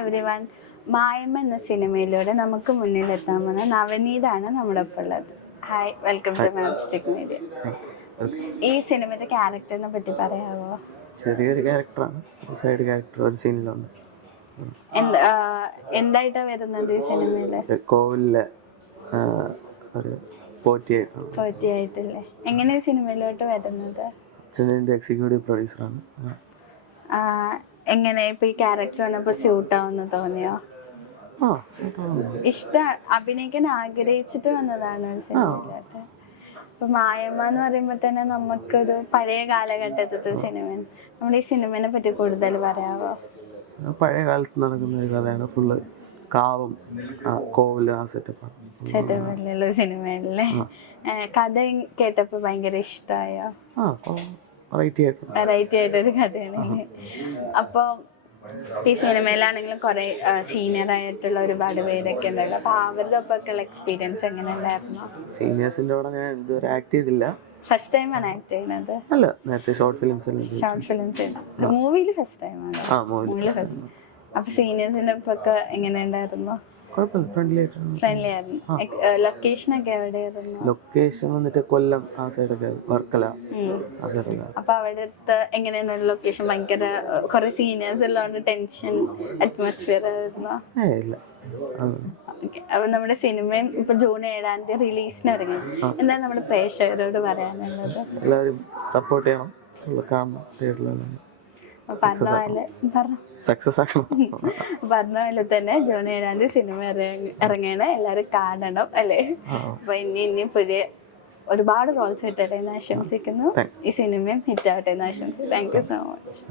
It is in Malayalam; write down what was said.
എവരിവൺ. മായ്മ എന്ന സിനിമയിലൂടെ നമുക്ക് മുന്നിലെത്താമെന്ന് നവനീതാണ് നമ്മുടെ ഒപ്പം ഉള്ളത്. Hi, welcome to Mapstick Media. ഈ സിനിമയുടെ ക്യാരക്ടറിനെ പറ്റി പറയാമോ? ചെറിയൊരു ക്യാരക്ടറാണ്, സൈഡ് ക്യാരക്ടർ ഒരു സീനിലുണ്ട്. എന്തായിട്ടാ വരുന്നത് ഈ സിനിമയില്? കോവിലിലെ ഒരു പോറ്റിയായിട്ടല്ലേ? എങ്ങനെയാ സിനിമയിലോട്ട് വരുന്നത്? അച്ഛൻ്റെ എക്സിക്യൂട്ടീവ് പ്രൊഡ്യൂസറാണ്. എങ്ങനെ ഇപ്പൊ ഈ ക്യാരക്ടർ വന്നപ്പോ സ്യൂട്ട് ആവുന്ന തോന്നിയോ? അഭിനയിക്കാൻ ആഗ്രഹിച്ചിട്ട് വന്നതാണ് സിനിമയിലോട്ട്. ഇപ്പൊ മായമ്മ എന്ന് പറയുമ്പോ തന്നെ നമുക്കൊരു പഴയ കാലഘട്ടത്തിലത്തെ സിനിമ. നമ്മുടെ ഈ സിനിമനെ പറ്റി കൂടുതൽ പറയാമോ? പഴയ കാലത്ത് നടക്കുന്ന ഒരു കഥയാണ്. ഫുള്ള് കാവും കോവിലും ആ സെറ്റപ്പല്ലേ സിനിമയിലെ? കഥ കേട്ടപ്പോ ഭയങ്കര ഇഷ്ടമായോ? വെറൈറ്റി ആയിട്ടൊരു കഥയാണല്ലേ. അപ്പൊ ഈ സിനിമയിലാണെങ്കിലും കുറെ സീനിയർ ആയിട്ടുള്ള ഒരുപാട് പേരൊക്കെ ഉണ്ടല്ലോ. അപ്പൊ അവരുടെ ഒപ്പമൊക്കെയുള്ള എക്സ്പീരിയൻസ് എങ്ങനെ ഉണ്ടായിരുന്നു? സീനിയേഴ്സിന്റെ കൂടെ ഞാൻ ഇതുവരെ ആക്ട് ചെയ്തില്ല. ഫസ്റ്റ് ടൈം ആണ് ആക്ട് ചെയ്യുന്നത്? അല്ല, നേരത്തെ ഷോർട്ട് ഫിലിംസ് മൂവിയിൽ ഫസ്റ്റ് ടൈം ആണ്. അപ്പൊ സീനിയേഴ്സിന്റെ ഒപ്പൊക്കെ എങ്ങനെ ഉണ്ടായിരുന്നു? ഫ്രണ്ട്ലി ആയിരുന്നു. ലൊക്കേഷൻ ഒക്കെ എവിടെയായിരുന്നു? ലൊക്കേഷൻ വന്നിട്ട് കൊല്ലം ആ സൈഡൊക്കെ, വർക്കല ആ സൈഡൊക്കെ. അപ്പൊ അവിടുത്തെ എങ്ങനെയാണ് ലൊക്കേഷൻ? ഭയങ്കര കുറെ സീനിയേഴ്സ് ഉള്ളതുകൊണ്ട് ടെൻഷൻ അറ്റ്മോസ്ഫിയർ ആയിരുന്നു? ഇല്ല. അപ്പൊ നമ്മുടെ സിനിമയും ഇപ്പൊ ജൂൺ 7 റിലീസിന് തുടങ്ങി. എന്താണ് നമ്മുടെ പ്രേക്ഷകരോട് പറയാനുള്ളത്? എല്ലാവരും സപ്പോർട്ട് ചെയ്യണം. പറഞ്ഞ പോലെ തന്നെ ജൂൺ 7 സിനിമ ഇറങ്ങണ എല്ലാരും കാണണം അല്ലേ? അപ്പൊ ഇനി പുതിയ ഒരുപാട് റോൾസ് കിട്ടട്ടെ എന്ന് ആശംസിക്കുന്നു. ഈ സിനിമയും ഹിറ്റ് ആവട്ടെ എന്ന് ആശംസിക്കുന്നു. Thank you so much.